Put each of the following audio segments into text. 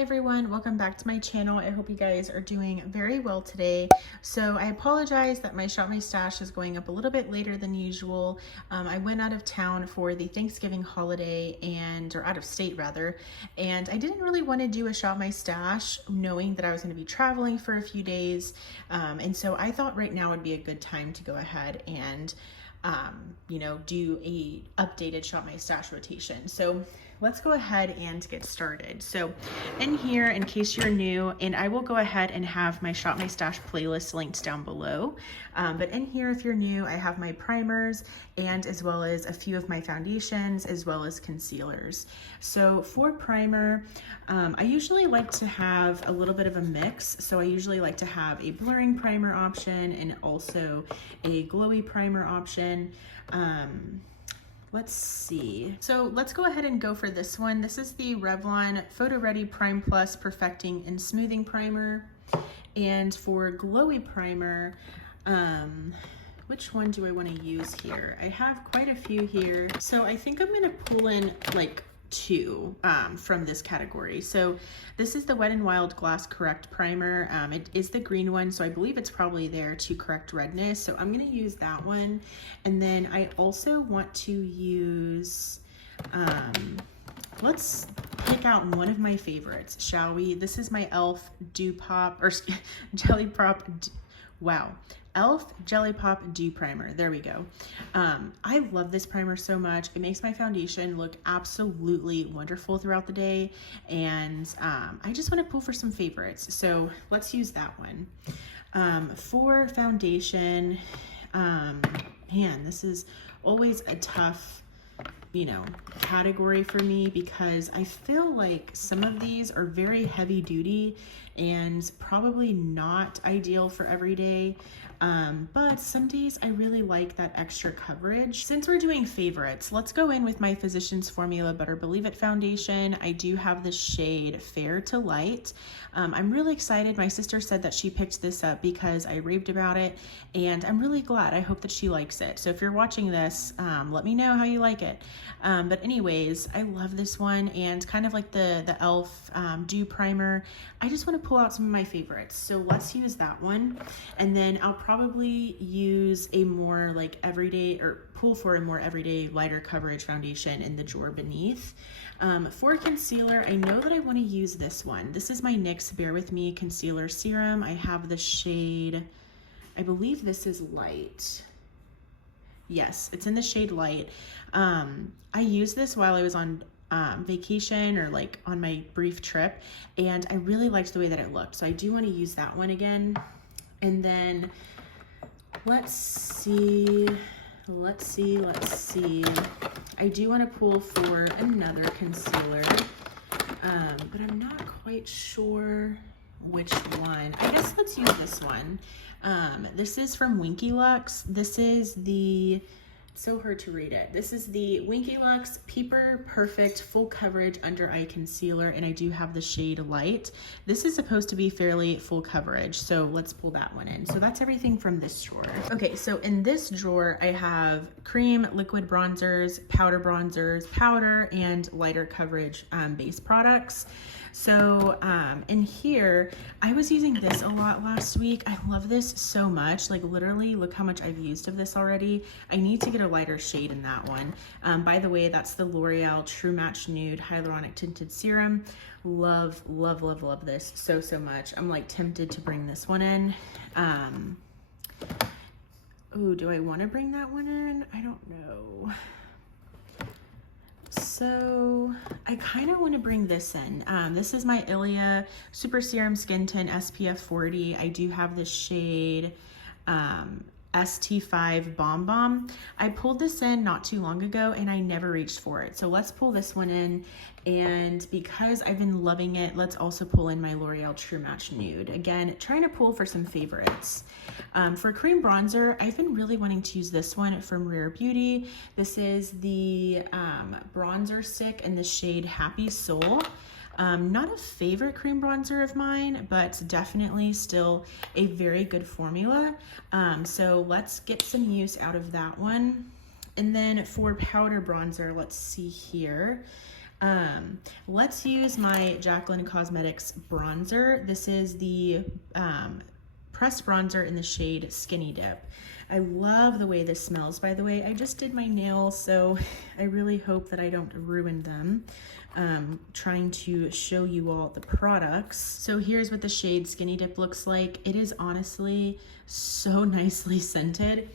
Hi everyone, welcome back to my channel. I hope you guys are doing very well today. So I apologize that my Shop My Stash is going up a little bit later than usual. I went out of town for the Thanksgiving holiday or out of state rather, and I didn't really want to do a Shop My Stash knowing that I was going to be traveling for a few days. And so I thought right now would be a good time to go ahead and do a updated Shop My Stash rotation. So let's go ahead and get started. So in here, in case you're new, and I will go ahead and have my Shop My Stash playlist linked down below. But in here, if you're new, I have my primers and as well as a few of my foundations as well as concealers. So for primer, I usually like to have a little bit of a mix. So I usually like to have a blurring primer option and also a glowy primer option. Let's see. So let's go ahead and go for this one. This is the Revlon Photo Ready Prime Plus Perfecting and Smoothing Primer. And for glowy primer, which one do I want to use here? I have quite a few here. So I think I'm going to pull in like two from this category. So this is the Wet n Wild Glass Correct Primer. It is the green one, so I believe it's probably there to correct redness. So I'm going to use that one. And then I also want to use, let's pick out one of my favorites, shall we? This is my e.l.f. Dew Pop, or Jelly Pop, wow. e.l.f. Jelly Pop Dew Primer. There we go. I love this primer so much. It makes my foundation look absolutely wonderful throughout the day. And I just want to pull for some favorites. So let's use that one. For foundation, man, this is always a tough category for me because I feel like some of these are very heavy duty and probably not ideal for every day. But some days I really like that extra coverage. Since we're doing favorites, let's go in with my Physicians Formula Better Believe It foundation. I do have the shade Fair to Light. I'm really excited. My sister said that she picked this up because I raved about it, and I'm really glad. I hope that she likes it. So if you're watching this, let me know how you like it. But anyways, I love this one, and kind of like the e.l.f. Dew Primer, I just want to pull out some of my favorites. So let's use that one, and then I'll probably use a more like everyday, or pull for a more everyday lighter coverage foundation in the drawer beneath. For concealer, I know that I want to use this one. This is my NYX Bare With Me Concealer Serum. I have the shade, I believe this is Light. Yes, it's in the shade Light. I used this while I was on vacation or like on my brief trip, and I really liked the way that it looked. So I do want to use that one again. And then let's see. I do want to pull for another concealer, but I'm not quite sure which one. I guess let's use this one. This is from Winky Lux. This is the, so hard to read it. This is the Winky Lux Peeper Perfect Full Coverage Under Eye Concealer, and I do have the shade Light. This is supposed to be fairly full coverage, so let's pull that one in. So that's everything from this drawer. Okay, so in this drawer, I have cream, liquid bronzers, powder, and lighter coverage base products. So in here, I was using this a lot last week. I love this so much. Like literally, look how much I've used of this already. I need to get a lighter shade in that one. By the way, that's the L'Oreal True Match Nude Hyaluronic Tinted Serum. Love, love, love, love this so much. I'm like tempted to bring this one in. Oh, do I want to bring that one in? I don't know. So I kind of want to bring this in. This is my Ilia Super Serum Skin Tint SPF 40. I do have the shade ST5 Bomb Bomb. I pulled this in not too long ago and I never reached for it. So let's pull this one in. And because I've been loving it, let's also pull in my L'Oreal True Match Nude. Again, trying to pull for some favorites. For cream bronzer, I've been really wanting to use this one from Rare Beauty. This is the bronzer stick in the shade Happy Soul. Not a favorite cream bronzer of mine, but definitely still a very good formula. So let's get some use out of that one. And then for powder bronzer, let's see here. Let's use my Jaclyn Cosmetics bronzer. This is the pressed bronzer in the shade Skinny Dip. I love the way this smells, by the way. I just did my nails, so I really hope that I don't ruin them. Trying to show you all the products. So here's what the shade Skinny Dip looks like. It is honestly so nicely scented.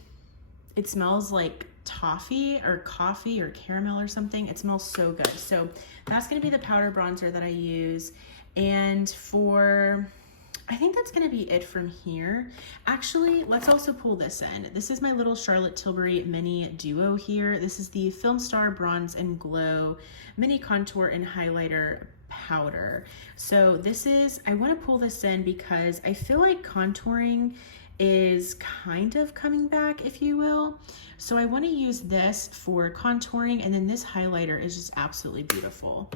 It smells like toffee or coffee or caramel or something. It smells so good. So that's gonna be the powder bronzer that I use. And for, I think that's gonna be it from here. Actually, let's also pull this in. This is my little Charlotte Tilbury mini duo here. This is the Film Star Bronze and Glow Mini Contour and Highlighter Powder. So this is, I wanna pull this in because I feel like contouring is kind of coming back, if you will. So I wanna use this for contouring, and then this highlighter is just absolutely beautiful.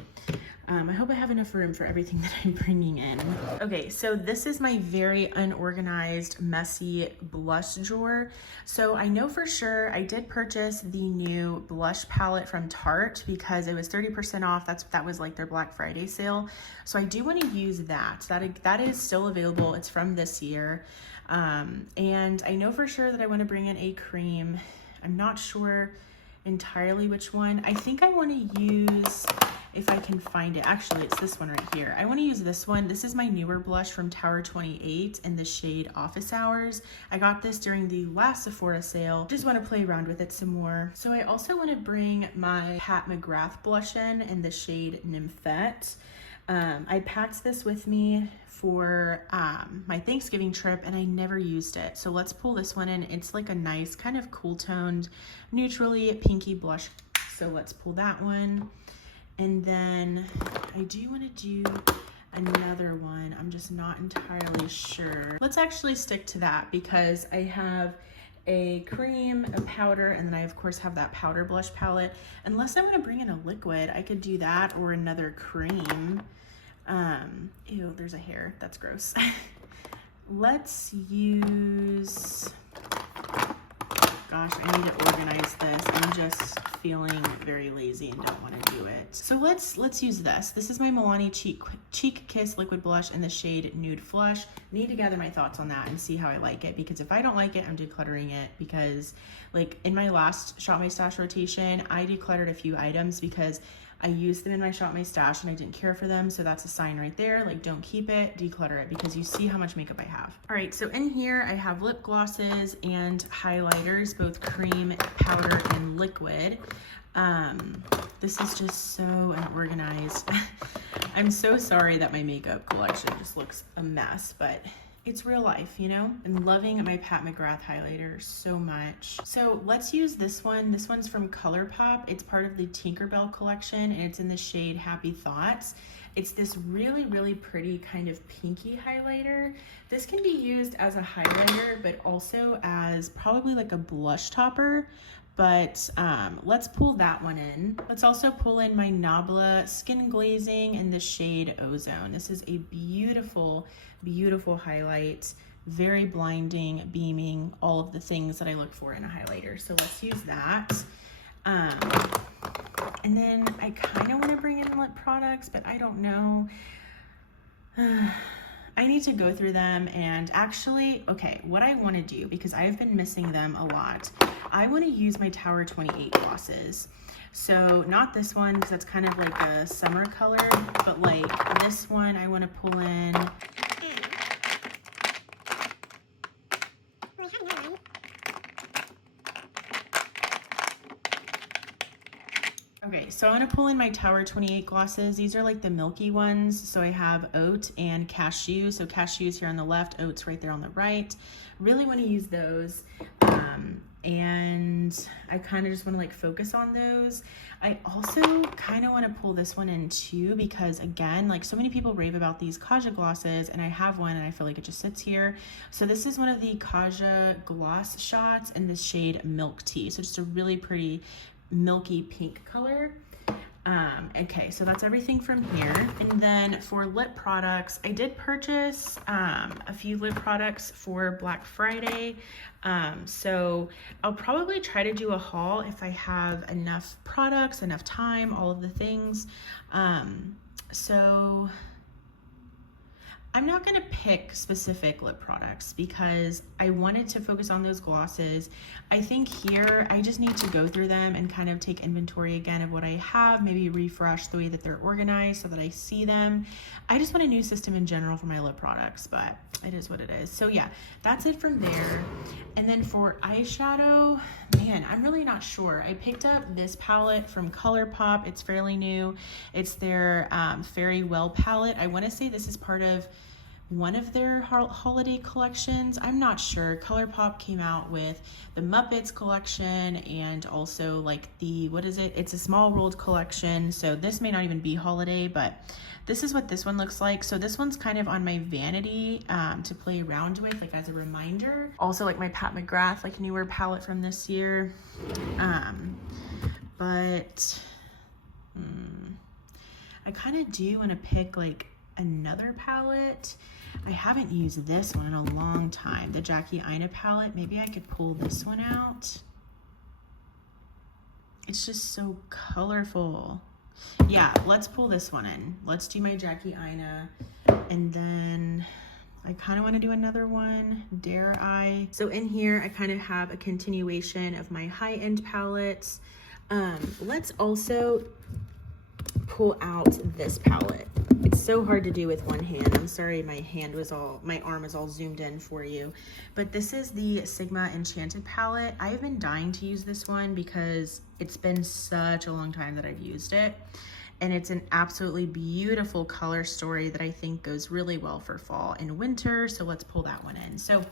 I hope I have enough room for everything that I'm bringing in. Okay, so this is my very unorganized, messy blush drawer. So I know for sure I did purchase the new blush palette from Tarte because it was 30% off. That was like their Black Friday sale. So I do want to use that. That is still available. It's from this year. And I know for sure that I want to bring in a cream. I'm not sure entirely which one. I think I want to use, if I can find it, actually it's this one right here. I want to use this one. This is my newer blush from Tower 28 in the shade Office Hours. I got this during the last Sephora sale. Just want to play around with it some more. So I also want to bring my Pat McGrath blush in the shade Nymphette. I packed this with me for my Thanksgiving trip and I never used it. So let's pull this one in. It's like a nice kind of cool toned, neutrally pinky blush. So let's pull that one. And then I do want to do another one. I'm just not entirely sure. Let's actually stick to that because I have a cream, a powder, and then I of course have that powder blush palette. Unless I want to bring in a liquid, I could do that or another cream. Ew, there's a hair. That's gross. Let's use, gosh, I need to organize this. I'm just feeling very lazy and don't want to do it. So let's use this. This is my Milani Cheek Kiss Liquid Blush in the shade Nude Flush. Need to gather my thoughts on that and see how I like it, because if I don't like it, I'm decluttering it, because like in my last Shop My Stash rotation, I decluttered a few items because I used them in my Shop My Stash and I didn't care for them. So that's a sign right there. Like, don't keep it, declutter it, because you see how much makeup I have. All right, so in here I have lip glosses and highlighters, both cream, powder, and liquid. This is just so unorganized. I'm so sorry that my makeup collection just looks a mess, but it's real life, you know? I'm loving my Pat McGrath highlighter so much. So let's use this one. This one's from ColourPop. It's part of the Tinkerbell collection and it's in the shade Happy Thoughts. It's this really, really pretty kind of pinky highlighter. This can be used as a highlighter, but also as probably like a blush topper. But let's pull that one in. Let's also pull in my Nabla Skin Glazing in the shade Ozone. This is a beautiful, beautiful highlight. Very blinding, beaming, all of the things that I look for in a highlighter. So let's use that. And then I kind of want to bring in lip products, but I don't know. I need to go through them and actually, okay, what I want to do, because I've been missing them a lot, I want to use my Tower 28 glosses. So not this one, because that's kind of like a summer color, but like this one I want to pull in. Okay, so I want to pull in my Tower 28 glosses. These are like the milky ones. So I have oat and cashew. So cashews here on the left, oats right there on the right. Really want to use those. And I kind of just want to like focus on those. I also kind of want to pull this one in too, because again, like so many people rave about these Kaja glosses and I have one and I feel like it just sits here. So this is one of the Kaja gloss shots in the shade Milk Tea. So just a really pretty milky pink color. Okay, so that's everything from here. And then for lip products, I did purchase a few lip products for Black Friday. So I'll probably try to do a haul if I have enough products, enough time, all of the things. So I'm not going to pick specific lip products because I wanted to focus on those glosses. I think here I just need to go through them and kind of take inventory again of what I have, maybe refresh the way that they're organized so that I see them. I just want a new system in general for my lip products, but it is what it is. So yeah, that's it from there. And then for eyeshadow, man, I'm really not sure. I picked up this palette from ColourPop. It's fairly new. It's their Fairy Well palette. I want to say this is part of one of their holiday collections. I'm not sure. ColourPop came out with the Muppets collection and also like the, what is it? It's a small world collection. So this may not even be holiday, but this is what this one looks like. So this one's kind of on my vanity to play around with, like as a reminder. Also like my Pat McGrath, like newer palette from this year. But I kind of do want to pick like another palette. I haven't used this one in a long time, the Jackie Aina palette. Maybe I could pull this one out. It's just so colorful. Yeah, let's pull this one in. Let's do my Jackie Aina, and then I kind of want to do another one, dare I? So in here, I kind of have a continuation of my high-end palettes. Let's also pull out this palette. It's so hard to do with one hand. I'm sorry, my arm is all zoomed in for you. But this is the Sigma Enchanted palette. I have been dying to use this one because it's been such a long time that I've used it. And it's an absolutely beautiful color story that I think goes really well for fall and winter. So let's pull that one in. So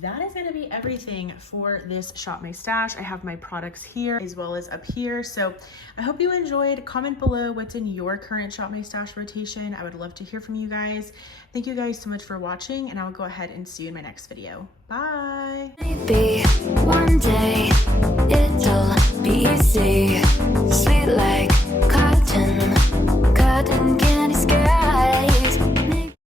that is going to be everything for this Shop My Stash. I have my products here as well as up here. So I hope you enjoyed. Comment below what's in your current Shop My Stash rotation. I would love to hear from you guys. Thank you guys so much for watching, and I will go ahead and see you in my next video. Bye. Maybe one day it'll be easy.